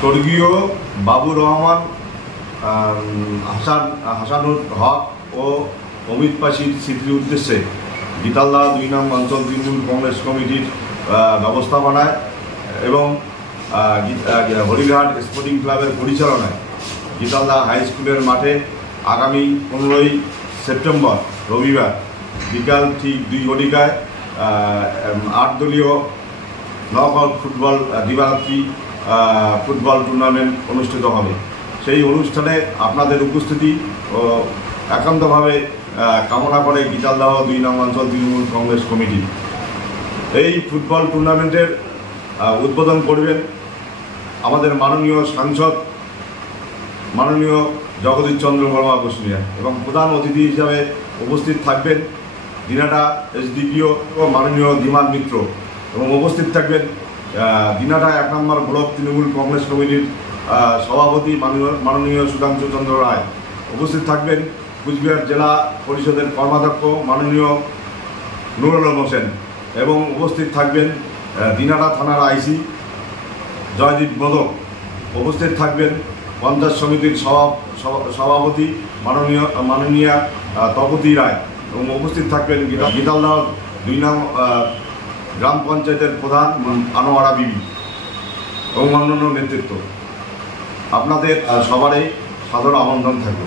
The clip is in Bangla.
স্বর্গীয় বাবুর রহমান, হাসানুর হক ও অমিত পাশির স্মৃতির উদ্দেশ্যে গীতালদা ২ নং অঞ্চল তৃণমূল কংগ্রেস কমিটির ব্যবস্থাপনায় এবং হরিঘাট স্পোর্টিং ক্লাবের পরিচালনায় গীতালদা হাই স্কুলের মাঠে আগামী 15ই সেপ্টেম্বর রবিবার বিকাল ঠিক 2 ঘটিকায় 8 দলীয় নকআউট ফুটবল দিবারাত্রি ফুটবল টুর্নামেন্ট অনুষ্ঠিত হবে। সেই অনুষ্ঠানে আপনাদের উপস্থিতি ও একান্তভাবে কামনা করে গীতালদা ২ নং অঞ্চল তৃণমূল কংগ্রেস কমিটি। এই ফুটবল টুর্নামেন্টের উদ্বোধন করবেন আমাদের মাননীয় সাংসদ মাননীয় জগদীশ চন্দ্র বর্মা বসুনিয়া এবং প্রধান অতিথি হিসাবে উপস্থিত থাকবেন দিনাটা এসডিপিও ও মাননীয় ধীমান মিত্র এবং উপস্থিত থাকবেন দিনাটা 1 নম্বর ব্লক তৃণমূল কংগ্রেস কমিটির সভাপতি মাননীয় সুধাংশু চন্দ্র রায়। উপস্থিত থাকবেন কুচবিহার জেলা পরিষদের কর্মাধ্যক্ষ মাননীয় নুরুল হোসেন এবং উপস্থিত থাকবেন দিনাটা থানার আইসি জয়দীপ মোদক। উপস্থিত থাকবেন পঞ্চায়েত সমিতির সভাপতি মাননীয়া তপতি রায় এবং উপস্থিত থাকবেন গীতালদা ২ নং গ্রাম পঞ্চায়েতের প্রধান আনোয়ারা বিবি এবং অন্যান্য নেতৃত্ব। আপনাদের সবারই সাদর আমন্ত্রণ থাকবে।